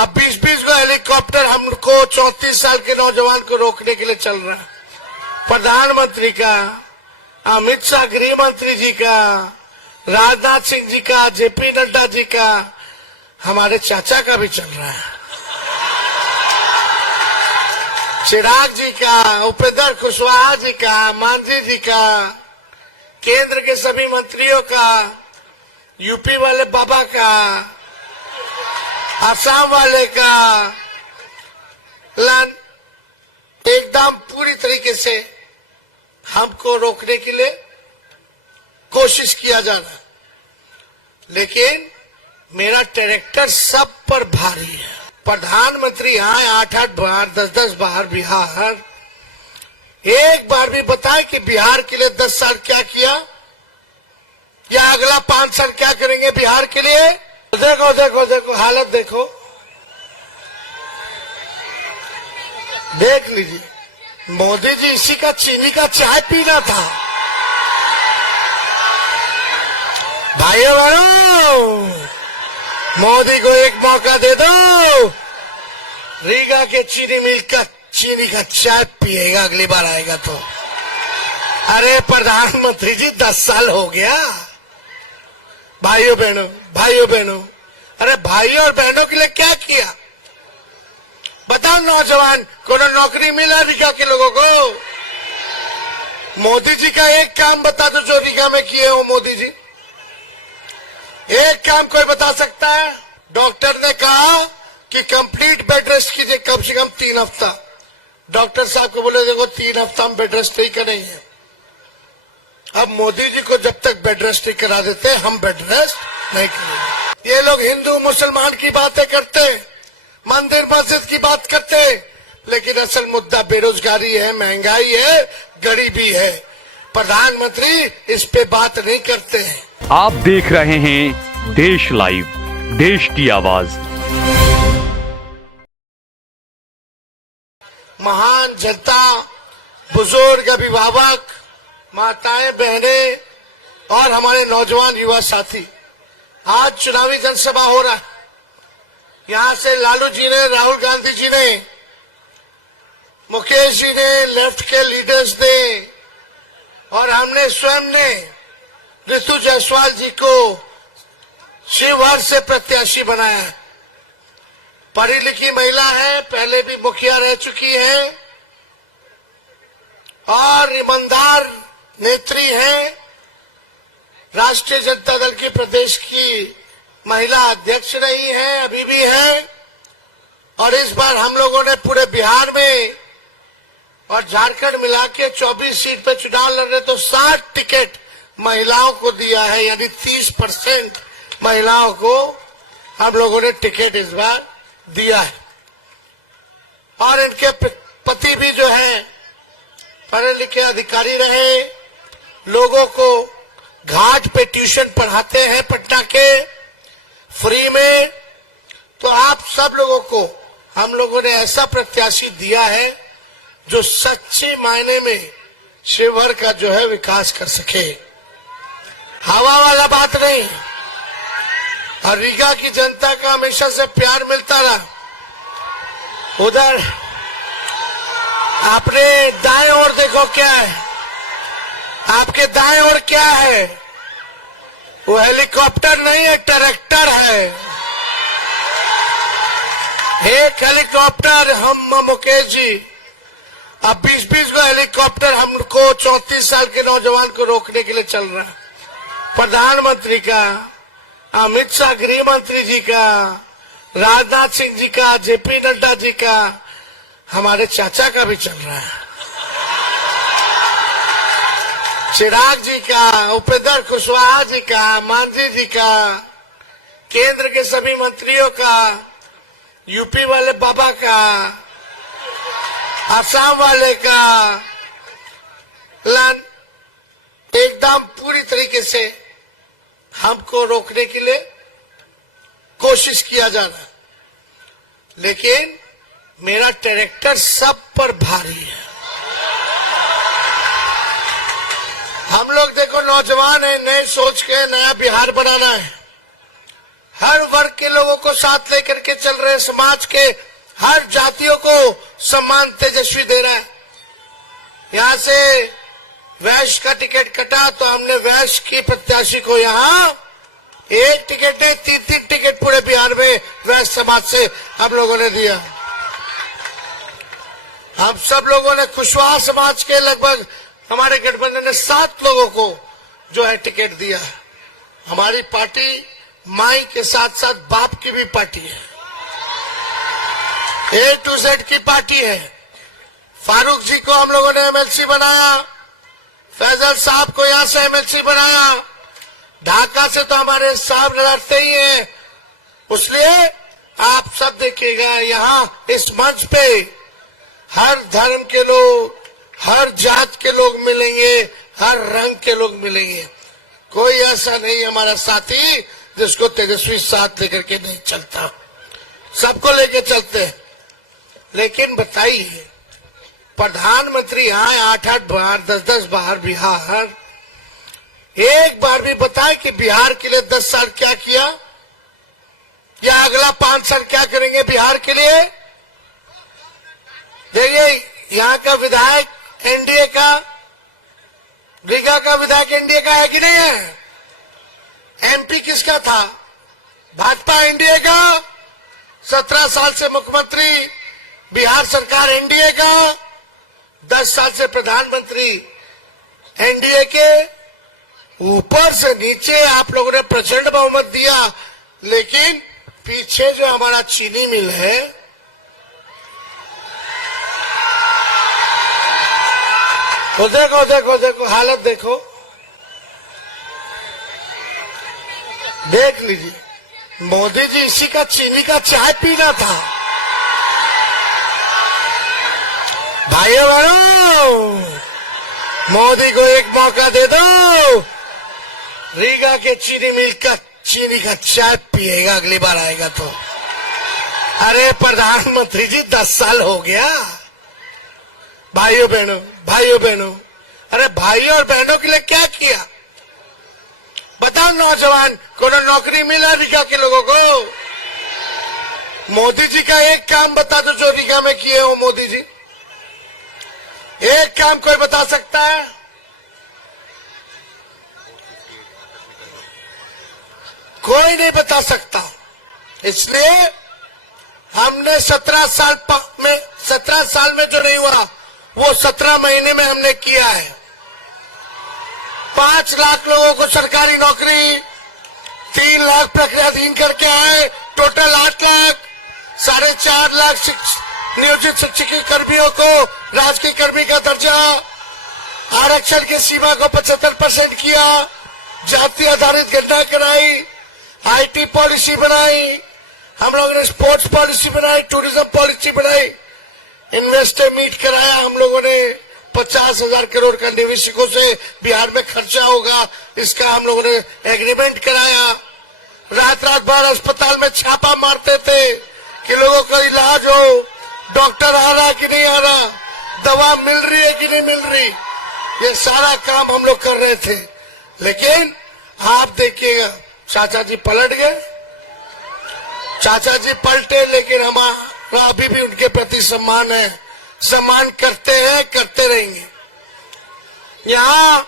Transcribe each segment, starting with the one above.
अब 20-20 को हेलीकॉप्टर हमको 34 साल के नौजवान को रोकने के लिए चल रहा है। प्रधानमंत्री का, अमित शाह गृह मंत्री जी का, राजनाथ सिंह जी का, जेपी नड्डा जी का, हमारे चाचा का भी चल रहा है, चिराग जी का, उपेंद्र कुशवाहा जी का, मांझी जी का, केंद्र के सभी मंत्रियों का, यूपी वाले बाबा का, असम वाले का, एकदम पूरी तरीके से हमको रोकने के लिए कोशिश किया जा रहा है। लेकिन मेरा कैरेक्टर सब पर भारी है। प्रधानमंत्री आए 8-8 बार, 10-10 बार बिहार, एक बार भी बताए कि बिहार के लिए 10 साल क्या किया या अगला 5 साल क्या करेंगे बिहार के लिए। देखो देखो देखो हालत देखो, देख लीजिए। मोदी जी इसी का चीनी का चाय पीना था। भाइयों बहनों, मोदी को एक मौका दे दो, रीगा के चीनी मिल का चीनी का चाय पिएगा अगली बार आएगा तो। अरे प्रधानमंत्री जी 10 साल हो गया। भाइयों बहनों, अरे भाइयों और बहनों के लिए क्या किया बताओ। नौजवान को नौकरी मिला रीगा के लोगों को। मोदी जी का एक काम बता दो जो रीगा में किए हो मोदी जी। एक काम कोई बता सकता है? डॉक्टर ने कहा कि कंप्लीट बेड रेस्ट कीजिए कम से कम 3 हफ्ता। डॉक्टर साहब को बोले देखो 3 हफ्ता हम बेड रेस्ट नहीं करेंगे। अब मोदी जी को जब तक बेड रेस्ट नहीं करा देते हम बेड रेस्ट नहीं करेंगे। ये लोग हिंदू मुसलमान की बातें करते, मंदिर मस्जिद की बात करते, लेकिन असल मुद्दा बेरोजगारी है, महंगाई है, गरीबी है। प्रधानमंत्री इस पे बात नहीं करते हैं। आप देख रहे हैं देश लाइव, देश की आवाज। महान जनता, बुजुर्ग, अभिभावक, माताएं, बहनें और हमारे नौजवान युवा साथी, आज चुनावी जनसभा हो रहा है। यहां से लालू जी ने, राहुल गांधी जी ने, मुकेश जी ने, लेफ्ट के लीडर्स ने और हमने स्वयं ने ऋतु जायसवाल जी को शिवहर से प्रत्याशी बनाया है। पढ़ी लिखी महिला है, पहले भी मुखिया रह चुकी है और ईमानदार नेत्री है। राष्ट्रीय जनता दल की प्रदेश की महिला अध्यक्ष रही है, अभी भी है। और इस बार हम लोगों ने पूरे बिहार में और झारखंड मिला के 24 सीट पे चुनाव लड़ रहे तो 60 टिकट महिलाओं को दिया है, यानी 30% महिलाओं को हम लोगों ने टिकट इस बार दिया है। और इनके पति भी जो है पढ़े लिखे अधिकारी रहे, लोगों को घाट पे ट्यूशन पढ़ाते हैं पटना के फ्री में। तो आप सब लोगों को हम लोगों ने ऐसा प्रत्याशी दिया है जो सच्चे मायने में शिवहर का जो है विकास कर सके, हवा वाला बात नहीं। और रीगा की जनता का हमेशा से प्यार मिलता रहा। उधर आपने दाएं ओर देखो क्या है, आपके दाएं ओर क्या है? वो हेलीकॉप्टर नहीं है, ट्रैक्टर है। एक हेलीकॉप्टर हम मुकेश जी, अब 20-20 को हेलीकॉप्टर हमको 34 साल के नौजवान को रोकने के लिए चल रहा है। प्रधानमंत्री का, अमित शाह गृह मंत्री जी का, राजनाथ सिंह जी का, जेपी नड्डा जी का, हमारे चाचा का भी चल रहा है, चिराग जी का, उपेंद्र कुशवाहा जी का, मांझी जी का, केंद्र के सभी मंत्रियों का, यूपी वाले बाबा का, असम वाले का, एकदम पूरी तरीके से हमको रोकने के लिए कोशिश किया जा रहा है। लेकिन मेरा कैरेक्टर सब पर भारी है। हम लोग देखो नौजवान है, नए सोच के नया बिहार बनाना है। हर वर्ग के लोगों को साथ लेकर के चल रहे, समाज के हर जातियों को सम्मान तेजस्वी दे रहा है। यहां से वैश्य का टिकट कटा तो हमने वैश्य की प्रत्याशी को यहां एक टिकट नहीं 3-3 टिकट पूरे बिहार में वैश्य समाज से हम लोगों ने दिया। हम सब लोगों ने कुशवाहा समाज के लगभग हमारे गठबंधन ने 7 लोगों को जो है टिकट दिया है। हमारी पार्टी माई के साथ साथ बाप की भी पार्टी है, A to Z की पार्टी है। फारूक जी को हम लोगों ने एमएलसी बनाया, फैजल साहब को यहां से एमएलसी बनाया, ढाका से तो हमारे साहब लड़ते ही हैं। इसलिए आप सब देखिएगा यहां इस मंच पे हर धर्म के लोग, हर जात के लोग मिलेंगे, हर रंग के लोग मिलेंगे। कोई ऐसा नहीं हमारा साथी जिसको तेजस्वी साथ लेकर के नहीं चलता, सबको लेके चलते हैं। लेकिन बताइए, प्रधानमंत्री आए 8-8 बार, 10-10 बार बिहार, एक बार भी बताए कि बिहार के लिए 10 साल क्या किया या अगला 5 साल क्या करेंगे बिहार के लिए। देखिए यहाँ का विधायक एनडीए का, रीगा का विधायक एनडीए का है कि नहीं है? एमपी किसका था? भाजपा एनडीए का। 17 साल से मुख्यमंत्री बिहार सरकार एनडीए का, 10 साल से प्रधानमंत्री एनडीए के। ऊपर से नीचे आप लोगों ने प्रचंड बहुमत दिया, लेकिन पीछे जो हमारा चीनी मिल है, तो देखो देखो देखो हालत देखो, देख लीजिए। मोदी जी इसी का चीनी का चाय पीना था। भाइयों बहनों, मोदी को एक मौका दे दो, रीगा के चीनी मिल का चीनी का चाय पिएगा अगली बार आएगा तो। अरे प्रधानमंत्री जी 10 साल हो गया। भाइयों बहनों, अरे भाइयों और बहनों के लिए क्या किया बताओ। नौजवान को नौकरी मिला रीगा के लोगों को? मोदी जी का एक काम बता दो जो रीगा में किए हो। मोदी जी एक काम कोई बता सकता है? कोई नहीं बता सकता। इसलिए हमने 17 साल में जो नहीं हुआ वो 17 महीने में हमने किया है। 5 लाख लोगों को सरकारी नौकरी, 3 लाख प्रक्रियाधीन करके आए, टोटल 8 लाख, 4.5 लाख नियोजित शिक्षकीय कर्मियों को राजकीय कर्मी का दर्जा, आरक्षण की सीमा को 75% किया, जाति आधारित गणना कराई, आईटी पॉलिसी बनाई, हम लोगों ने स्पोर्ट्स पॉलिसी बनाई, टूरिज्म पॉलिसी बनाई, इन्वेस्टर मीट कराया। हम लोगों ने 50,000 करोड़ का निवेशकों से बिहार में खर्चा होगा, इसका हम लोगों ने एग्रीमेंट कराया। रात भर अस्पताल में छापा मारते थे कि लोगों का इलाज हो, डॉक्टर आ रहा कि नहीं आ रहा, दवा मिल रही है कि नहीं मिल रही, ये सारा काम हम लोग कर रहे थे। लेकिन आप देखिएगा, चाचा जी पलट गए, चाचा जी पलटे, लेकिन हमारा अभी भी उनके प्रति सम्मान है, सम्मान करते हैं, करते रहेंगे। यहाँ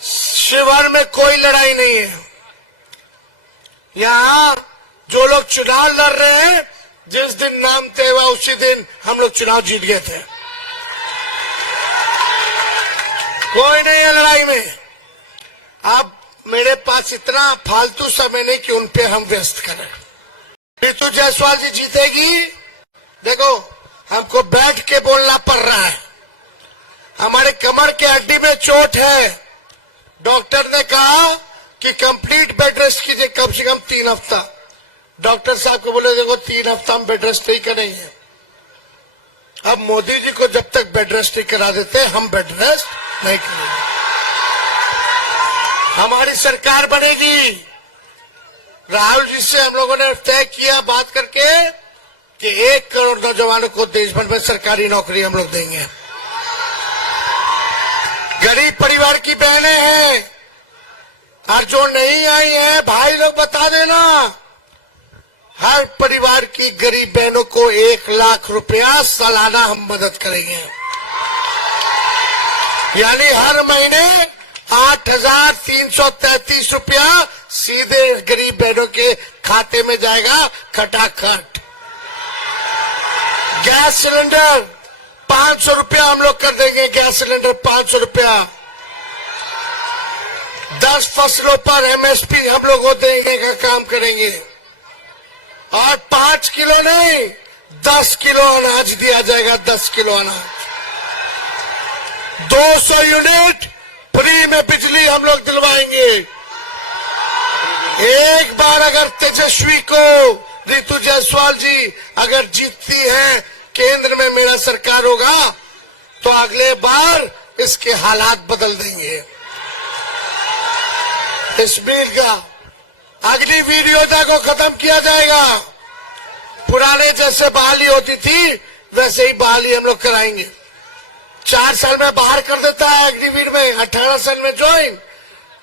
शिवहर में कोई लड़ाई नहीं है। यहाँ जो लोग चुनाव लड़ रहे हैं, जिस दिन नाम तय हुआ उसी दिन हम लोग चुनाव जीत गए थे। कोई नहीं है लड़ाई में। अब मेरे पास इतना फालतू समय नहीं कि उन पे हम व्यस्त करें। ऋतु जायसवाल जी जीतेगी, देखो हमको बैठ के बोलना पड़ रहा है, हमारे कमर के हड्डी में चोट है। डॉक्टर ने कहा कि कंप्लीट बेड रेस्ट कीजिए कम से कम 3 हफ्ता। डॉक्टर साहब को बोले देखो 3 हफ्ता हम बेड रेस्ट नहीं करेंगे। अब मोदी जी को जब तक बेड रेस्ट नहीं करा देते हम बेड रेस्ट नहीं करेंगे। हमारी सरकार बनेगी। राहुल जी से हम लोगों ने तय किया बात करके कि 1 करोड़ नौजवानों को देश भर में सरकारी नौकरी हम लोग देंगे। गरीब परिवार की बहनें हैं और जो नहीं आई हैं, भाई लोग बता देना, परिवार की गरीब बहनों को 1 लाख रुपया सालाना हम मदद करेंगे। यानी हर महीने 8,333 रुपया सीधे गरीब बहनों के खाते में जाएगा खटाखट। गैस सिलेंडर 500 रुपया हम लोग कर देंगे। गैस सिलेंडर 500 रुपया। 10 फसलों पर एमएसपी हम लोग वो देने का काम करेंगे। और 5 किलो नहीं 10 किलो अनाज दिया जाएगा। 10 किलो अनाज। 200 यूनिट फ्री में बिजली हम लोग दिलवाएंगे। एक बार अगर तेजस्वी को रितु जायसवाल जी अगर जीतती है, केंद्र में मेरा सरकार होगा, तो अगले बार इसके हालात बदल देंगे। इस बिल का अगली वीर योजना को खत्म किया जाएगा। पुराने जैसे बहाली होती थी वैसे ही बहाली हम लोग कराएंगे। 4 साल में बाहर कर देता है अग्निवीर में। 18 साल में ज्वाइन,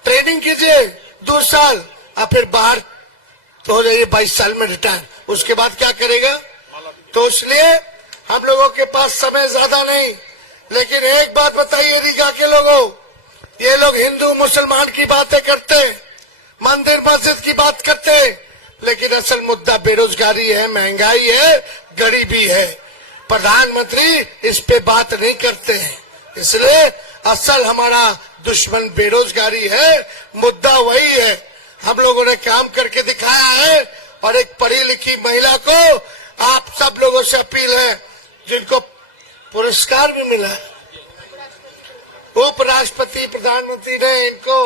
ट्रेनिंग कीजिए 2 साल, और फिर बाहर तो हो जाइए 22 साल में रिटायर। उसके बाद क्या करेगा? तो इसलिए हम लोगों के पास समय ज्यादा नहीं। लेकिन एक बात बताइए रीगा के लोगों, ये लोग हिंदू मुसलमान की बातें करते, मंदिर मस्जिद की बात करते, लेकिन असल मुद्दा बेरोजगारी है, महंगाई है, गरीबी है। प्रधानमंत्री इस पे बात नहीं करते हैं। इसलिए असल हमारा दुश्मन बेरोजगारी है। मुद्दा वही है। हम लोगों ने काम करके दिखाया है। और एक पढ़ी लिखी महिला को आप सब लोगों से अपील है, जिनको पुरस्कार भी मिला है, उपराष्ट्रपति प्रधानमंत्री ने इनको,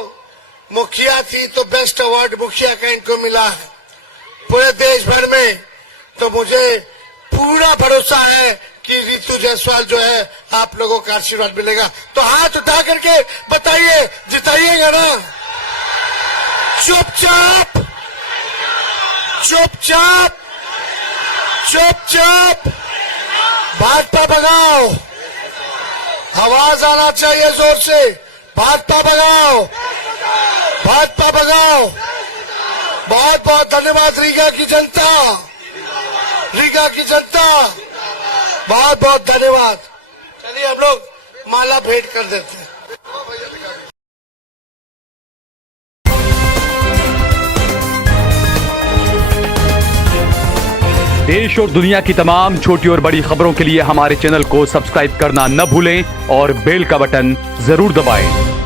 मुखिया थी तो बेस्ट अवार्ड मुखिया का इनको मिला है पूरे देश भर में। तो मुझे पूरा भरोसा है कि रितु जायसवाल जो है आप लोगों का आशीर्वाद मिलेगा। तो हाथ उठा करके बताइए, जिताइएगा ना? चुपचाप चुपचाप चुपचाप भाजपा भगाओ। आवाज आना चाहिए जोर से, भाजपा भगाओ, भाजपा भगाओ। बहुत बहुत धन्यवाद रीगा की जनता, रीगा की जनता, बहुत बहुत धन्यवाद। चलिए हम लोग माला भेंट कर देते हैं। देश और दुनिया की तमाम छोटी और बड़ी खबरों के लिए हमारे चैनल को सब्सक्राइब करना न भूलें और बेल का बटन जरूर दबाएं।